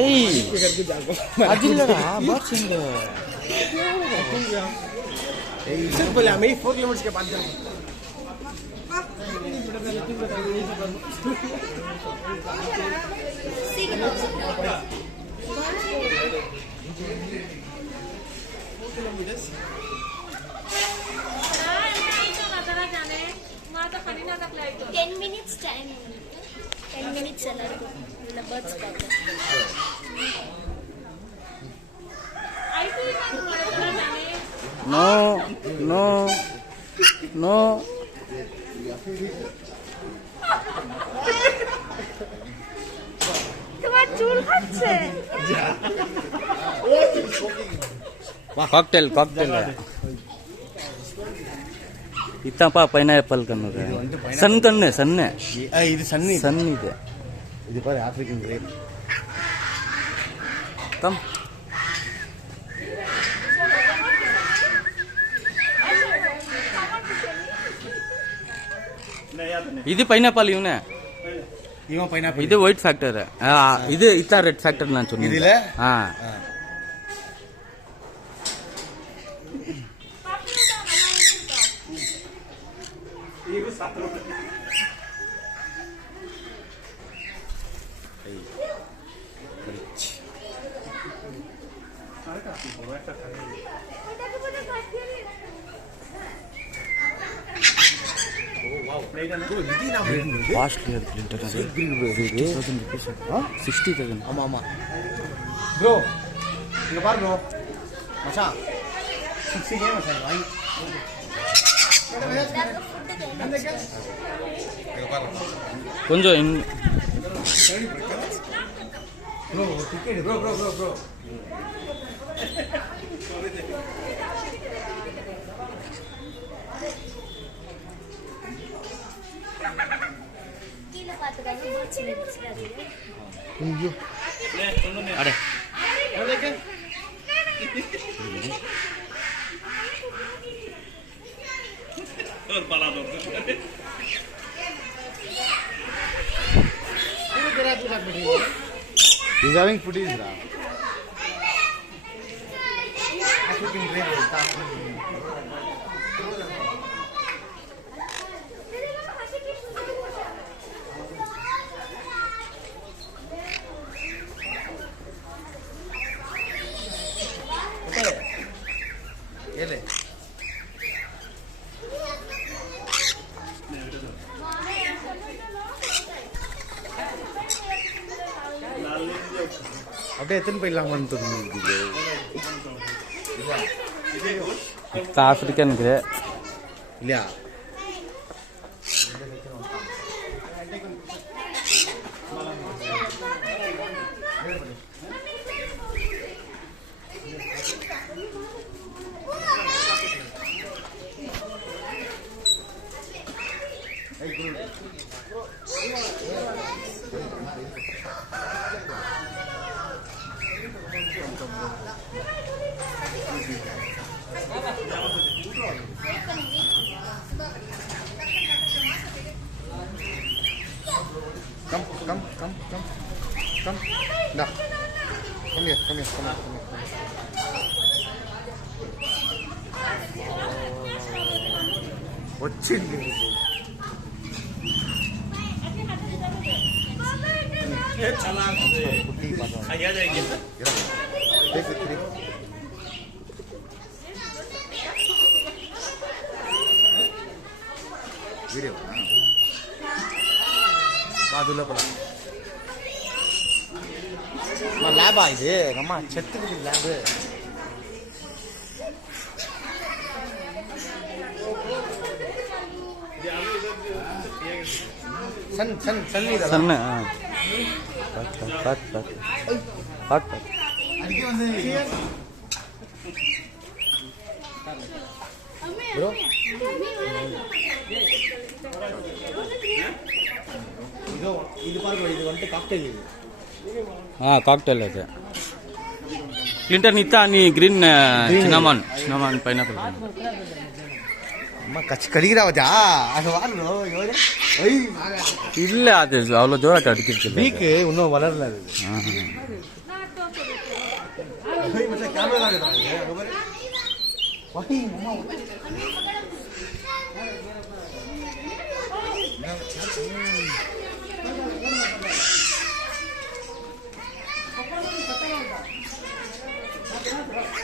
ஏய் அது இல்லடா பாக்ஸ் எங்க ஏய் சரி போல मैं 4 किलोमीटर के बाद जा Ten minutes time. 10 minutes the birds No. তোমার চুল খাচ্ছে काकटेल इतना पाइनएप्पल कन्नु सन कन्ने सन्ने ಇದು ಸನ್ನಿ सन ಇದೆ ಇದು ಪಾರೆ ಆಫ್ರಿಕನ್ ಗ್ರೇಪ್ कम ಇದು ಪೈನಾಪಲ್ ಇವನೇ ಇವ ಪೈನಾಪಲ್ ಇದು ವೈಟ್ ಫ್ಯಾಕ್ಟರ್ ಇದು ಇತ್ತ ರೆಡ್ ಫ್ಯಾಕ್ಟರ್ ನಾನು சொன்னேன் ಇದಿಲ್ಲ ಹಾ காஸ்ட்லி பிரிண்டர் அது 60,000 rupees 60,000 ஆமா ஆமா ப்ரோ இங்க பாரு ப்ரோ மச்சான் 60 கே மச்சான் வாங்கி கொஞ்சம் ப்ரோ டிக்கெட் ப்ரோ கீழ பாத்துக்காங்க birds அது ஐயோ அட और पाला दो He's having footage now. African grape. Ele. அப்படியே எத்தனை போயிடலாமான்னு தோணுது ஆப்பிரிக்கன் கிரே இல்லையா Come. No. Come here. వచ్చింది चला आ जाएंगे వీడియో బాదులో పడ మా ల్యాబా ఇది అమ్మ చెత్త ల్యాబ్ ಸಣ್ಣ ಬ್ರೋ ಇದು ಪಾರ್ಕ್ ಇದು ಒಂದು ಕಾಕ್ಟೇಲ್ ಇದು ಕಾಕ್ಟೇಲ್ ಇದೆ ಕ್ಲಿಂಟನ್ ಇತ್ತ ನೀ ಗ್ರೀನ್ சின்னமான் பைனாப்பிள் அம்மா கடிக்கிறாவதா அது வாரோ இல்ல அது அவ்வளோ ஜோராட்ட அடிக்கிறது வீக்கு இன்னும் வளரல அது भाई मतलब कैमरा लगा था ये खबर है वही मम्मा